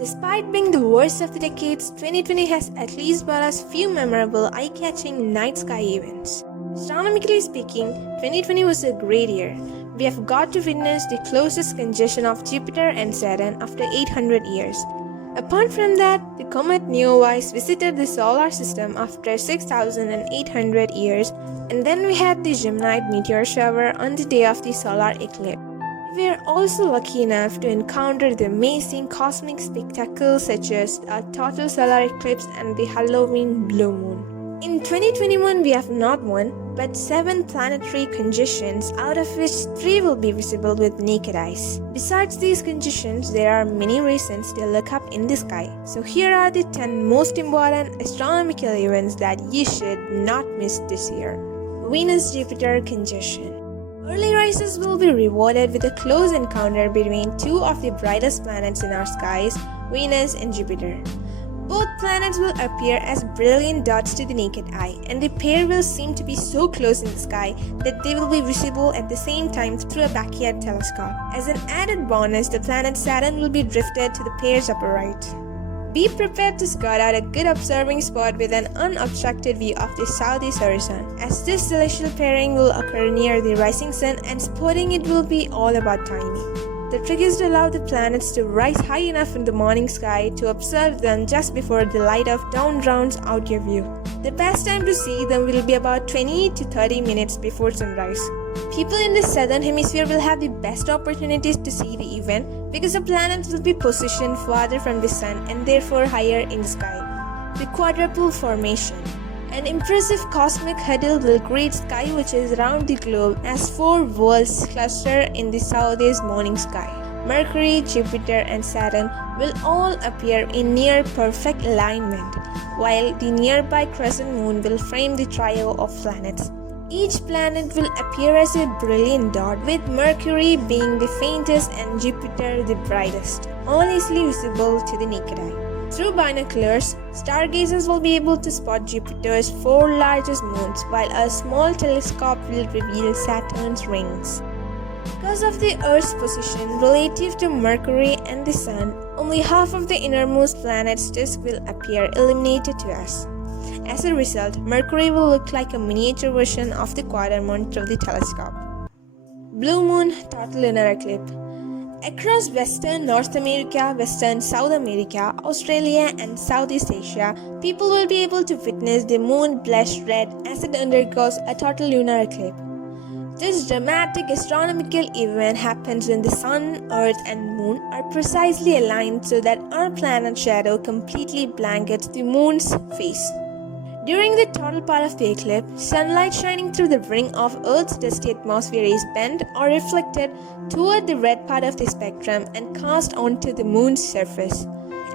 Despite being the worst of the decades, 2020 has at least brought us few memorable, eye-catching night sky events. Astronomically speaking, 2020 was a great year. We have got to witness the closest congestion of Jupiter and Saturn after 800 years. Apart from that, the comet NEOWISE visited the solar system after 6,800 years, and then we had the Gemini meteor shower on the day of the solar eclipse. We are also lucky enough to encounter the amazing cosmic spectacles such as a total solar eclipse and the Halloween blue moon. In 2021, we have not one, but 7 planetary congestions, out of which 3 will be visible with naked eyes. Besides these congestions, there are many reasons to look up in the sky. So here are the 10 most important astronomical events that you should not miss this year. Venus-Jupiter congestion. Early risers will be rewarded with a close encounter between 2 of the brightest planets in our skies, Venus and Jupiter. Both planets will appear as brilliant dots to the naked eye, and the pair will seem to be so close in the sky that they will be visible at the same time through a backyard telescope. As an added bonus, the planet Saturn will be drifted to the pair's upper right. Be prepared to scout out a good observing spot with an unobstructed view of the southeast horizon, as this celestial pairing will occur near the rising sun and spotting it will be all about timing. The trick is to allow the planets to rise high enough in the morning sky to observe them just before the light of dawn drowns out your view. The best time to see them will be about 20 to 30 minutes before sunrise. People in the southern hemisphere will have the best opportunities to see the event because the planets will be positioned farther from the sun and therefore higher in the sky. The quadruple formation. An impressive cosmic huddle will create sky witches around the globe as 4 worlds cluster in the southeast morning sky. Mercury, Jupiter and Saturn will all appear in near perfect alignment, while the nearby crescent moon will frame the trio of planets. Each planet will appear as a brilliant dot, with Mercury being the faintest and Jupiter the brightest, all easily visible to the naked eye. Through binoculars, stargazers will be able to spot Jupiter's 4 largest moons, while a small telescope will reveal Saturn's rings. Because of the Earth's position relative to Mercury and the Sun, only half of the innermost planet's disk will appear illuminated to us. As a result, Mercury will look like a miniature version of the quarter moon through the telescope. Blue moon total lunar eclipse. Across Western North America, Western South America, Australia and Southeast Asia, people will be able to witness the moon blush red as it undergoes a total lunar eclipse. This dramatic astronomical event happens when the Sun, Earth and Moon are precisely aligned so that our planet's shadow completely blankets the Moon's face. During the total part of the eclipse, sunlight shining through the ring of Earth's dusty atmosphere is bent or reflected toward the red part of the spectrum and cast onto the Moon's surface.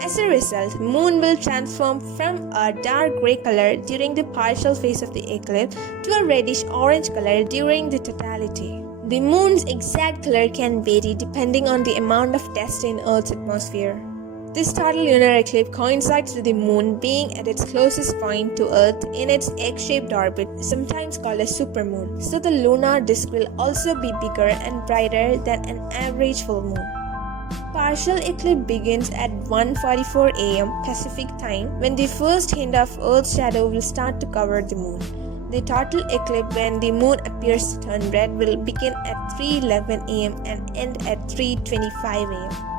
As a result, the Moon will transform from a dark grey color during the partial phase of the eclipse to a reddish-orange color during the totality. The Moon's exact color can vary depending on the amount of dust in Earth's atmosphere. This total lunar eclipse coincides with the Moon being at its closest point to Earth in its egg-shaped orbit, sometimes called a supermoon, so the lunar disk will also be bigger and brighter than an average full moon. Partial eclipse begins at 1:44 am Pacific time, when the first hint of Earth's shadow will start to cover the Moon. The total eclipse, when the Moon appears to turn red, will begin at 3:11 am and end at 3:25 am.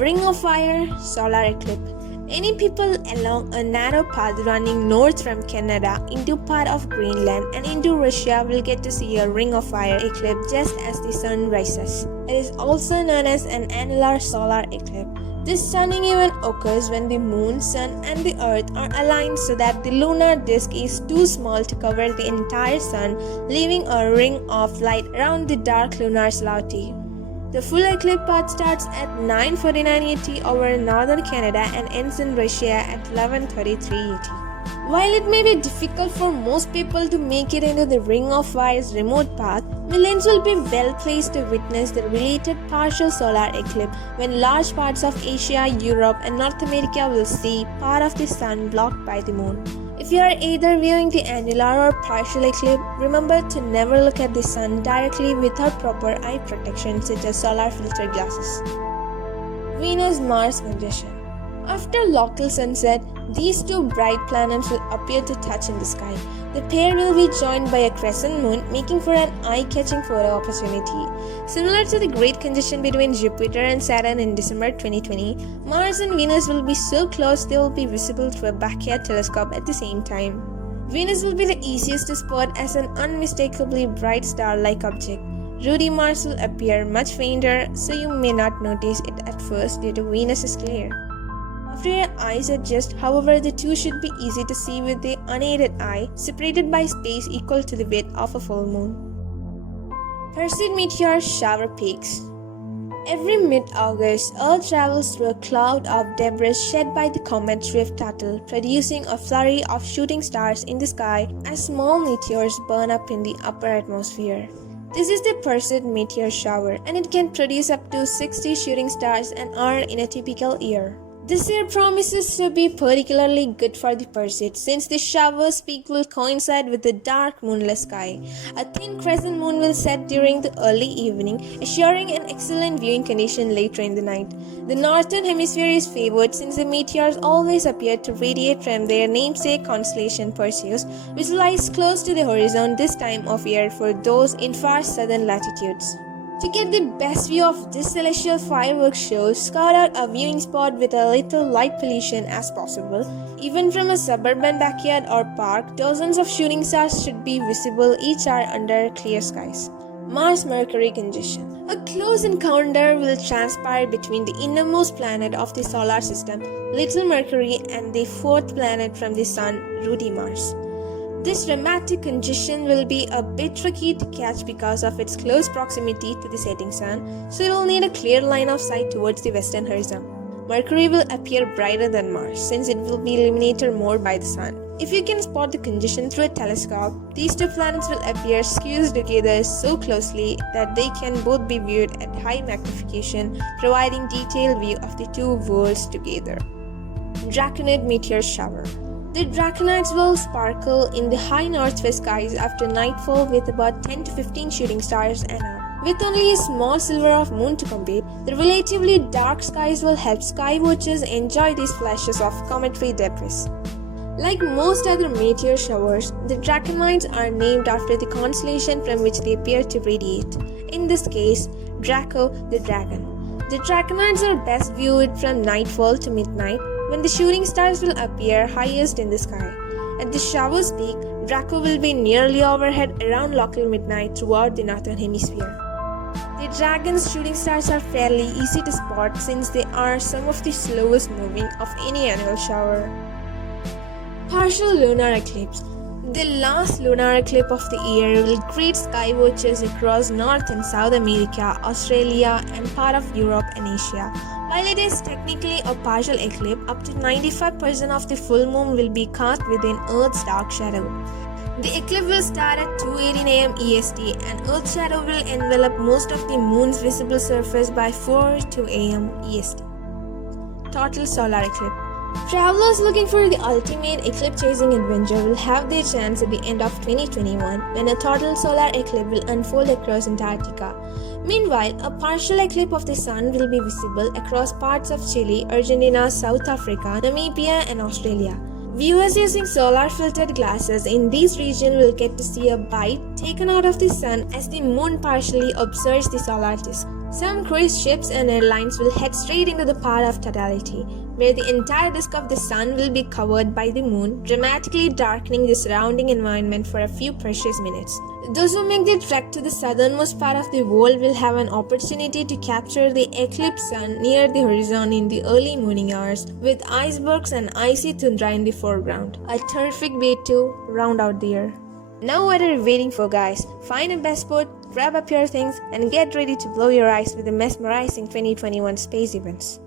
Ring of Fire solar eclipse. Any people along a narrow path running north from Canada into part of Greenland and into Russia will get to see a ring of fire eclipse just as the sun rises. It is also known as an annular solar eclipse. This stunning event occurs when the Moon, Sun and the Earth are aligned so that the lunar disk is too small to cover the entire Sun, leaving a ring of light around the dark lunar solidity. The full eclipse path starts at 9:49 AT over northern Canada and ends in Russia at 11:33 AT. While it may be difficult for most people to make it into the Ring of Fire's remote path, millions will be well placed to witness the related partial solar eclipse when large parts of Asia, Europe and North America will see part of the Sun blocked by the Moon. If you are either viewing the annular or partial eclipse, remember to never look at the Sun directly without proper eye protection such as solar filter glasses. Venus-Mars congestion. After local sunset, these two bright planets will appear to touch in the sky. The pair will be joined by a crescent moon, making for an eye-catching photo opportunity. Similar to the great congestion between Jupiter and Saturn in December 2020, Mars and Venus will be so close they will be visible through a backyard telescope at the same time. Venus will be the easiest to spot as an unmistakably bright star-like object. Ruddy Mars will appear much fainter, so you may not notice it at first due to Venus's glare. After your eyes adjust, however, the two should be easy to see with the unaided eye, separated by space equal to the width of a full moon. Perseid meteor shower peaks. Every mid-August, Earth travels through a cloud of debris shed by the comet Turtle, producing a flurry of shooting stars in the sky as small meteors burn up in the upper atmosphere. This is the Perseid meteor shower, and it can produce up to 60 shooting stars an hour in a typical year. This year promises to be particularly good for the Perseid since the shower's peak will coincide with the dark moonless sky. A thin crescent moon will set during the early evening, assuring an excellent viewing condition later in the night. The northern hemisphere is favored since the meteors always appear to radiate from their namesake constellation Perseus, which lies close to the horizon this time of year for those in far southern latitudes. To get the best view of this celestial fireworks show, scout out a viewing spot with a little light pollution as possible. Even from a suburban backyard or park, dozens of shooting stars should be visible each hour under clear skies. Mars-Mercury congestion. A close encounter will transpire between the innermost planet of the solar system, Little Mercury, and the fourth planet from the Sun, Ruddy Mars. This dramatic congestion will be a bit tricky to catch because of its close proximity to the setting sun, so it will need a clear line of sight towards the western horizon. Mercury will appear brighter than Mars since it will be illuminated more by the sun. If you can spot the congestion through a telescope, these two planets will appear squeezed together so closely that they can both be viewed at high magnification, providing detailed view of the two worlds together. Draconid meteor shower. The Draconids will sparkle in the high northwest skies after nightfall with about 10 to 15 shooting stars an hour. With only a small sliver of moon to compete, the relatively dark skies will help sky watchers enjoy these flashes of cometary debris. Like most other meteor showers, the Draconids are named after the constellation from which they appear to radiate. In this case, Draco, the dragon. The Draconids are best viewed from nightfall to midnight, when the shooting stars will appear highest in the sky. At the shower's peak, Draco will be nearly overhead around local midnight throughout the northern hemisphere. The dragon's shooting stars are fairly easy to spot since they are some of the slowest moving of any annual shower. Partial lunar eclipse. The last lunar eclipse of the year will greet sky watchers across North and South America, Australia, and part of Europe and Asia. While it is technically a partial eclipse, up to 95% of the full moon will be cast within Earth's dark shadow. The eclipse will start at 2:18 am EST, and Earth's shadow will envelop most of the moon's visible surface by 4:02 am EST. Total solar eclipse. Travelers looking for the ultimate eclipse-chasing adventure will have their chance at the end of 2021 when a total solar eclipse will unfold across Antarctica. Meanwhile, a partial eclipse of the sun will be visible across parts of Chile, Argentina, South Africa, Namibia, and Australia. Viewers using solar-filtered glasses in these regions will get to see a bite taken out of the sun as the moon partially obscures the solar disk. Some cruise ships and airlines will head straight into the path of totality, where the entire disk of the sun will be covered by the moon, dramatically darkening the surrounding environment for a few precious minutes. Those who make the trek to the southernmost part of the world will have an opportunity to capture the eclipsed sun near the horizon in the early morning hours, with icebergs and icy tundra in the foreground. A terrific way to round out the year. Now what are you waiting for, guys? Find a best spot, grab up your things, and get ready to blow your eyes with the mesmerizing 2021 space events.